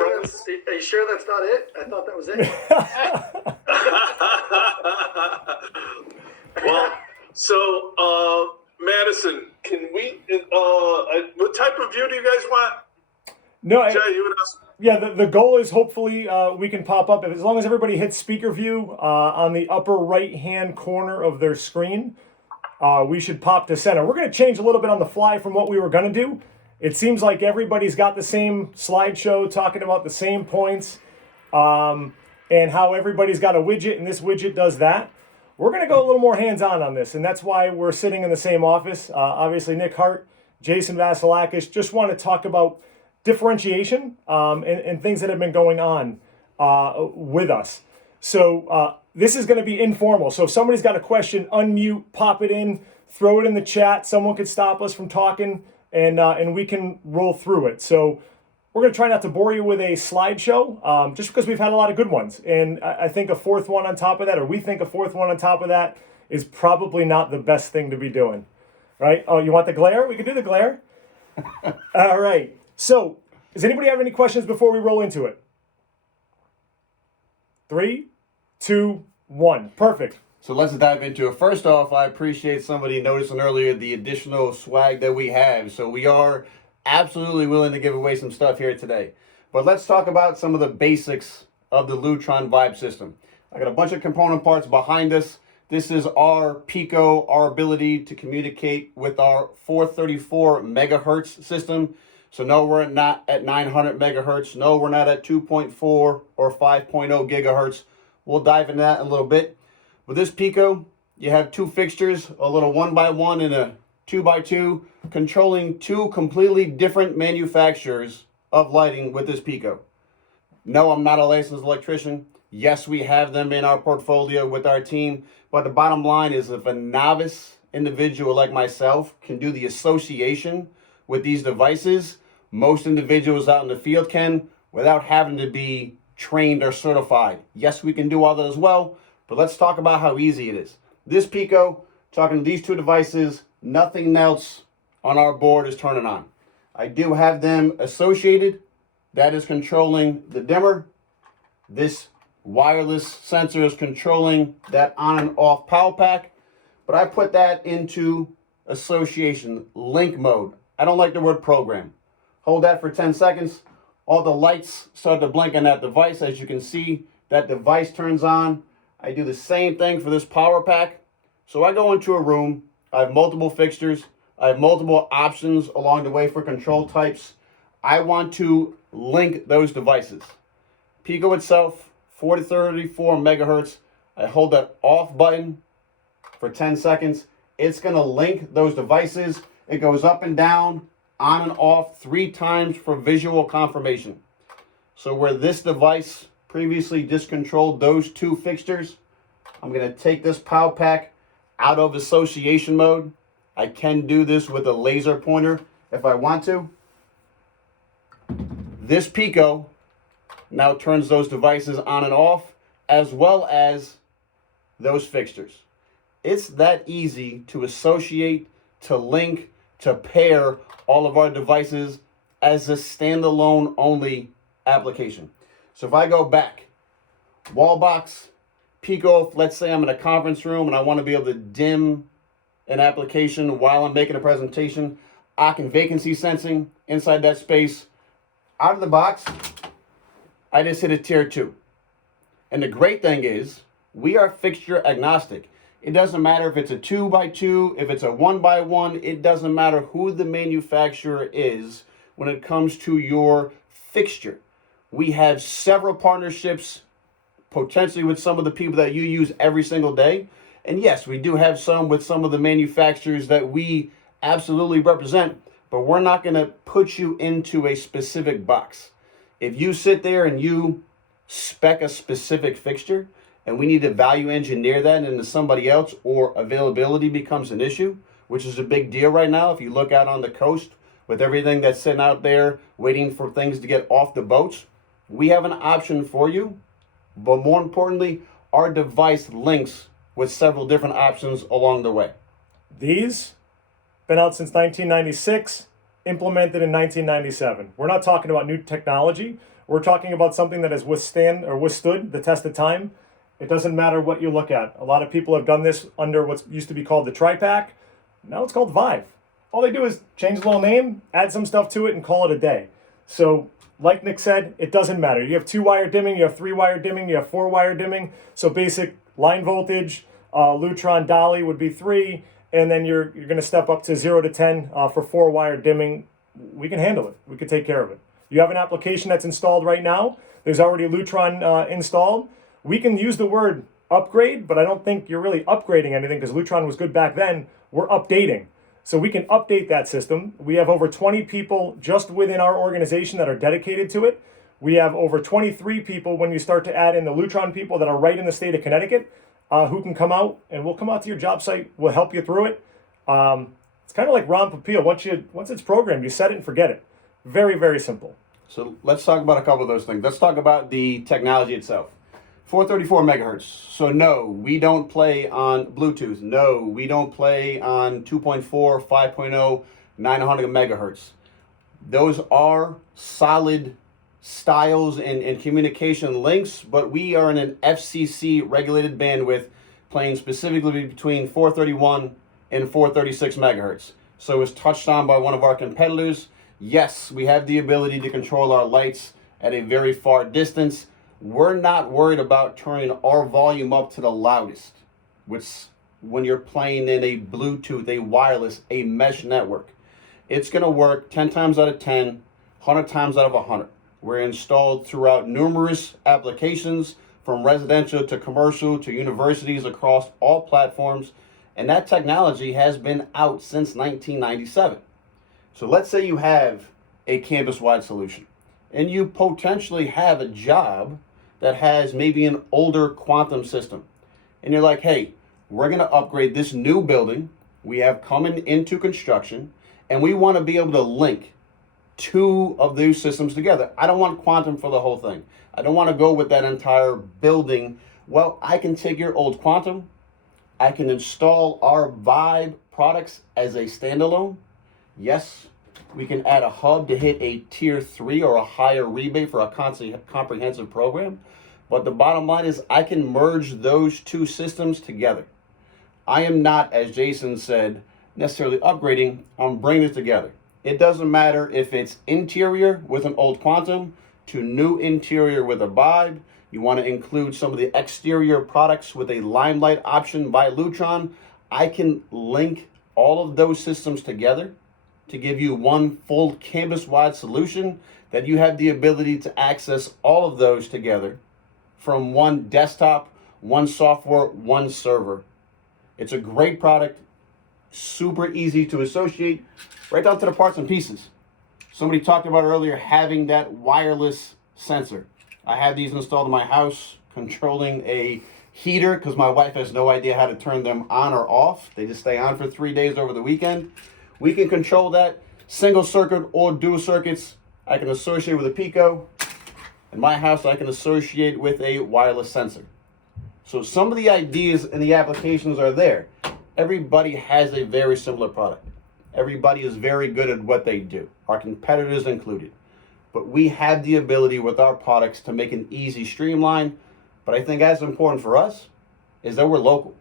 Are you sure that's not it? I thought that was it. Well, so Madison, can we? What type of view do you guys want? No, Jay, you and us. yeah, the goal is hopefully we can pop up, as long as everybody hits speaker view on the upper right-hand corner of their screen, we should pop to center. We're going to change a little bit on the fly from what we were going to do. It seems like everybody's got the same slideshow talking about the same points and how everybody's got a widget, and this widget does that. We're going to go a little more hands-on on this, and that's why we're sitting in the same office. Obviously, Nick Hart, Jason Vasilakis, just want to talk about differentiation and things that have been going on with us. So this is going to be informal. So if somebody's got a question, unmute, pop it in, throw it in the chat. Someone could stop us from talking, and we can roll through it. So we're going to try not to bore you with a slideshow, just because we've had a lot of good ones. And I think a fourth one on top of that, or we think a fourth one on top of that, is probably not the best thing to be doing. Right? Oh, you want the glare? We can do the glare. All right. So, does anybody have any questions before we roll into it? 3, 2, 1. Perfect. So let's dive into it. First off, I appreciate somebody noticing earlier the additional swag that we have. So we are absolutely willing to give away some stuff here today. But let's talk about some of the basics of the Lutron Vibe system. I got a bunch of component parts behind us. This is our Pico, our ability to communicate with our 434 megahertz system. So no, we're not at 900 megahertz. No, we're not at 2.4 or 5.0 gigahertz. We'll dive into that in a little bit. With this Pico, you have two fixtures, a little 1x1 and a 2x2, controlling two completely different manufacturers of lighting with this Pico. No, I'm not a licensed electrician. Yes, we have them in our portfolio with our team. But the bottom line is, if a novice individual like myself can do the association with these devices, most individuals out in the field can, without having to be trained or certified. Yes, we can do all that as well, but let's talk about how easy it is. This Pico, talking to these two devices, nothing else on our board is turning on. I do have them associated. That is controlling the dimmer. This wireless sensor is controlling that on and off power pack, but I put that into association, link mode. I don't like the word program. Hold that for 10 seconds. All the lights start to blink on that device. As you can see, that device turns on. I do the same thing for this power pack. So I go into a room. I have multiple fixtures. I have multiple options along the way for control types. I want to link those devices. Pico itself, 434 megahertz. I hold that off button for 10 seconds. It's going to link those devices. It goes up and down, on and off 3 times for visual confirmation. So where this device previously just controlled those two fixtures, I'm going to take this power pack out of association mode. I can do this with a laser pointer if I want to. This Pico now turns those devices on and off, as well as those fixtures. It's that easy to associate, to link, to pair all of our devices as a standalone only application. So if I go back, wall box, Pico, let's say I'm in a conference room and I want to be able to dim an application while I'm making a presentation, I can vacancy sensing inside that space. Out of the box, I just hit a tier 2. And the great thing is, we are fixture agnostic. It doesn't matter if it's a 2x2, if it's a 1x1, it doesn't matter who the manufacturer is when it comes to your fixture. We have several partnerships, potentially with some of the people that you use every single day. And yes, we do have some with some of the manufacturers that we absolutely represent, but we're not going to put you into a specific box. If you sit there and you spec a specific fixture, and we need to value engineer that into somebody else, or availability becomes an issue, which is a big deal right now. If you look out on the coast with everything that's sitting out there waiting for things to get off the boats, we have an option for you. But more importantly, our device links with several different options along the way. These been out since 1996, implemented in 1997. We're not talking about new technology. We're talking about something that has withstood the test of time. It doesn't matter what you look at. A lot of people have done this under what used to be called the tri-pack. Now it's called Vive. All they do is change the little name, add some stuff to it, and call it a day. So, like Nick said, it doesn't matter. You have 2-wire dimming, you have 3-wire dimming, you have 4-wire dimming. So basic line voltage, Lutron dolly would be 3, and then you're going to step up to 0 to 10 for 4-wire dimming. We can handle it. We can take care of it. You have an application that's installed right now. There's already Lutron installed. We can use the word upgrade, but I don't think you're really upgrading anything because Lutron was good back then. We're updating. So we can update that system. We have over 20 people just within our organization that are dedicated to it. We have over 23 people when you start to add in the Lutron people that are right in the state of Connecticut who can come out, and we'll come out to your job site. We'll help you through it. It's kind of like Ron Popeil. Once it's programmed, you set it and forget it. Very, very simple. So let's talk about a couple of those things. Let's talk about the technology itself. 434 megahertz. So no, we don't play on Bluetooth. No, we don't play on 2.4, 5.0, 900 megahertz. Those are solid styles and communication links, but we are in an FCC regulated bandwidth playing specifically between 431 and 436 megahertz. So as touched on by one of our competitors, yes, we have the ability to control our lights at a very far distance. We're not worried about turning our volume up to the loudest, which when you're playing in a Bluetooth, a wireless, a mesh network, it's going to work 10 times out of 10, 100 times out of 100. We're installed throughout numerous applications, from residential to commercial to universities across all platforms, and that technology has been out since 1997. So let's say you have a campus-wide solution, and you potentially have a job that has maybe an older quantum system. And you're like, hey, we're going to upgrade this new building we have coming into construction, and we want to be able to link 2 of those systems together. I don't want quantum for the whole thing. I don't want to go with that entire building. Well, I can take your old quantum. I can install our Vibe products as a standalone. Yes, we can add a hub to hit a tier 3 or a higher rebate for a comprehensive program. But the bottom line is I can merge those 2 systems together. I am not, as Jason said, necessarily upgrading. I'm bringing it together. It doesn't matter if it's interior with an old quantum to new interior with a Vibe. You want to include some of the exterior products with a Limelight option by Lutron. I can link all of those systems together to give you one full campus-wide solution that you have the ability to access all of those together from one desktop, one software, one server. It's a great product, super easy to associate, right down to the parts and pieces. Somebody talked about earlier having that wireless sensor. I have these installed in my house, controlling a heater because my wife has no idea how to turn them on or off. They just stay on for 3 days over the weekend. We can control that single circuit or dual circuits. I can associate with a Pico. In my house, I can associate with a wireless sensor. So some of the ideas and the applications are there. Everybody has a very similar product. Everybody is very good at what they do, our competitors included. But we have the ability with our products to make an easy streamline. But I think as important for us is that we're local.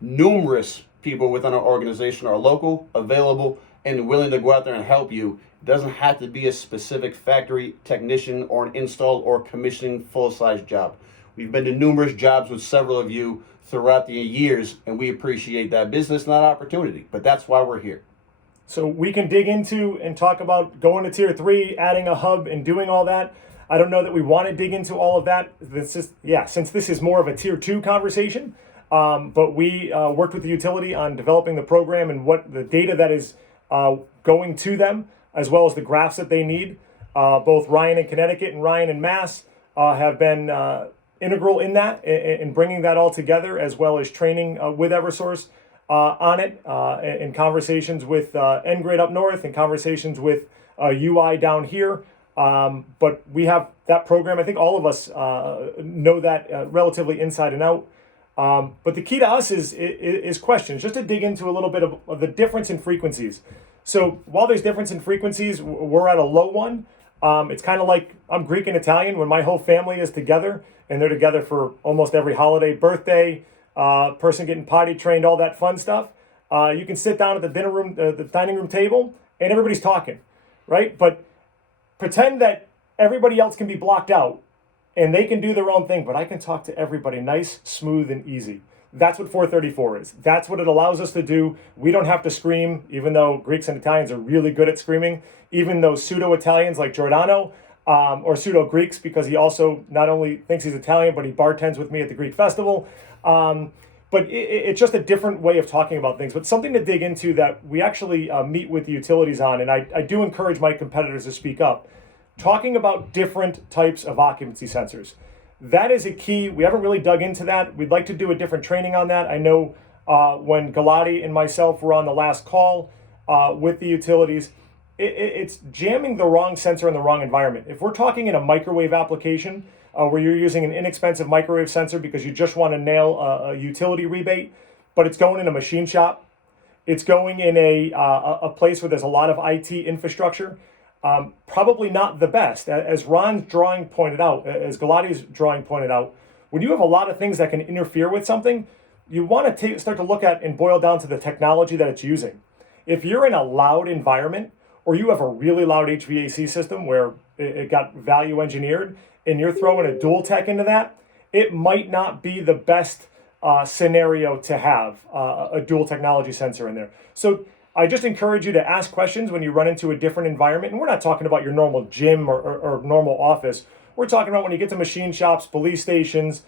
Numerous people within our organization are local, available, and willing to go out there and help you. It doesn't have to be a specific factory technician or an install or commissioning full-size job. We've been to numerous jobs with several of you throughout the years, and we appreciate that business and that opportunity. But that's why we're here. So we can dig into and talk about going to tier 3, adding a hub and doing all that. I don't know that we want to dig into all of that. Since this is more of a tier 2 conversation, but we worked with the utility on developing the program and what the data that is going to them, as well as the graphs that they need. Both Ryan in Connecticut and Ryan in Mass have been integral in that, in bringing that all together, as well as training with Eversource on it, in conversations with NGrid up north, and conversations with UI down here. But we have that program. I think all of us know that relatively inside and out. But the key to us is questions, just to dig into a little bit of the difference in frequencies. So while there's difference in frequencies, we're at a low one. It's kind of like I'm Greek and Italian. When my whole family is together, and they're together for almost every holiday, birthday, person getting potty trained, all that fun stuff. You can sit down at the the dining room table, and everybody's talking, right? But pretend that everybody else can be blocked out, and they can do their own thing, but I can talk to everybody nice, smooth, and easy. That's what 434 is. That's what it allows us to do. We don't have to scream, even though Greeks and Italians are really good at screaming. Even those pseudo-Italians like Giordano, or pseudo-Greeks, because he also not only thinks he's Italian, but he bartends with me at the Greek festival. But it's just a different way of talking about things, but something to dig into that we actually meet with the utilities on, and I do encourage my competitors to speak up. Talking about different types of occupancy sensors. That is a key. We haven't really dug into that. We'd like to do a different training on that. I know when Galati and myself were on the last call with the utilities, it's jamming the wrong sensor in the wrong environment. If we're talking in a microwave application where you're using an inexpensive microwave sensor because you just want to nail a utility rebate, but it's going in a machine shop, it's going in a place where there's a lot of IT infrastructure, probably not the best. As Ron's drawing pointed out, as Galati's drawing pointed out, when you have a lot of things that can interfere with something, you want to start to look at and boil down to the technology that it's using. If you're in a loud environment, or you have a really loud HVAC system where it got value engineered, and you're throwing a dual tech into that, it might not be the best scenario to have a dual technology sensor in there. So I just encourage you to ask questions when you run into a different environment. And we're not talking about your normal gym or normal office. We're talking about when you get to machine shops, police stations,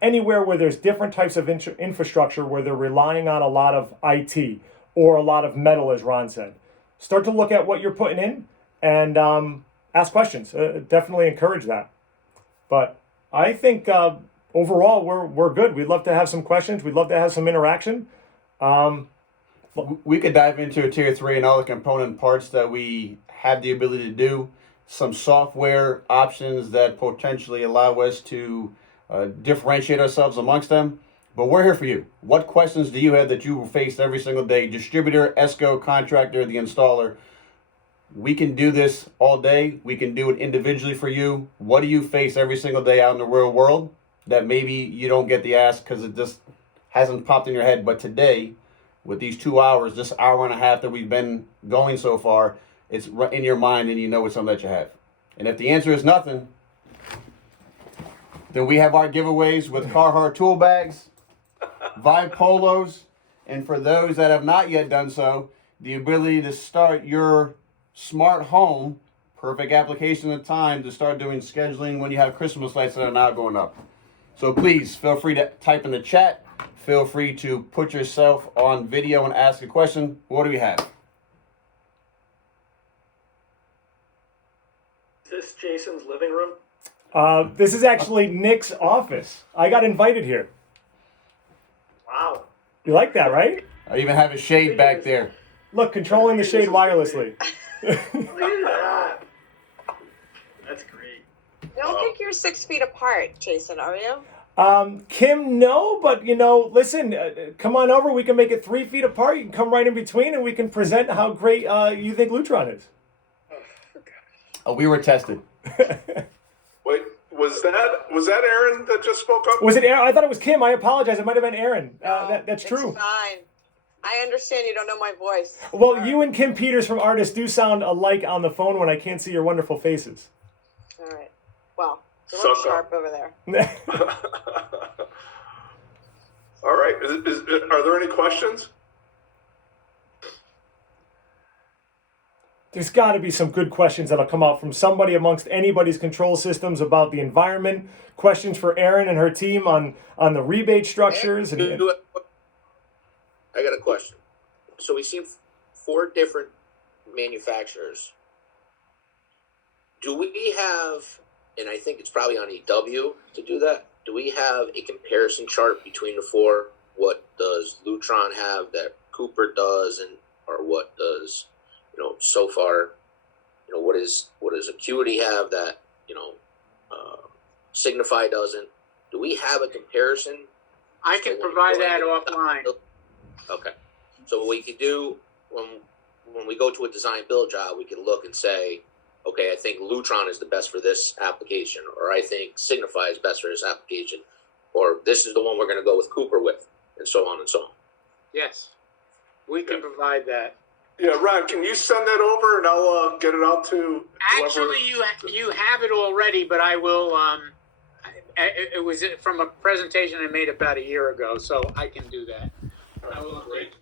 anywhere where there's different types of infrastructure where they're relying on a lot of IT or a lot of metal, as Ron said. Start to look at what you're putting in and ask questions. Definitely encourage that. But I think overall we're good. We'd love to have some questions. We'd love to have some interaction. We could dive into a tier 3 and all the component parts that we have the ability to do. Some software options that potentially allow us to differentiate ourselves amongst them. But we're here for you. What questions do you have that you face every single day? Distributor, ESCO, contractor, the installer. We can do this all day. We can do it individually for you. What do you face every single day out in the real world that maybe you don't get the ask because it just hasn't popped in your head? But today, with these 2 hours, this hour and a half that we've been going so far, it's in your mind and you know it's something that you have. And if the answer is nothing, then we have our giveaways with Carhartt tool bags, Vibe polos, and for those that have not yet done so, the ability to start your smart home, perfect application of time to start doing scheduling when you have Christmas lights that are now going up. So please feel free to type in the chat. Feel free to put yourself on video and ask a question. What do we have? Is this Jason's living room? This is actually Nick's office. I got invited here. Wow. You like that, right? I even have a shade back there. Look, controlling the shade wirelessly. Look at that. That's great. I don't think you're 6 feet apart, Jason, are you? Kim, no, but listen, come on over. We can make it 3 feet apart. You can come right in between, and we can present how great you think Lutron is. Oh, we were tested. Wait, was that Aaron that just spoke up? Was it Aaron? I thought it was Kim. I apologize. It might have been Aaron. That's true. It's fine. I understand you don't know my voice. Well, you and Kim Peters from Artist do sound alike on the phone when I can't see your wonderful faces. All right. Well, you look sharp over there. All right. Are there any questions? There's got to be some good questions that'll come out from somebody amongst anybody's control systems about the environment. Questions for Erin and her team on the rebate structures. I got a question. So we've seen 4 different manufacturers. Do we have, and I think it's probably on EW to do that, do we have a comparison chart between the 4? What does Lutron have that Cooper does, and or what does, so far, what does Acuity have that, Signify doesn't? Do we have a comparison? I can provide that offline. Okay. So what we could do when we go to a design build job, we can look and say, okay, I think Lutron is the best for this application, or I think Signify is best for this application, or this is the one we're going to go with Cooper with, and so on and so on. Yes, we can provide that. Yeah, Ron, can you send that over and I'll get it out to whoever? Actually, you have it already, but I will. It was from a presentation I made about a year ago, so I can do that. I will update.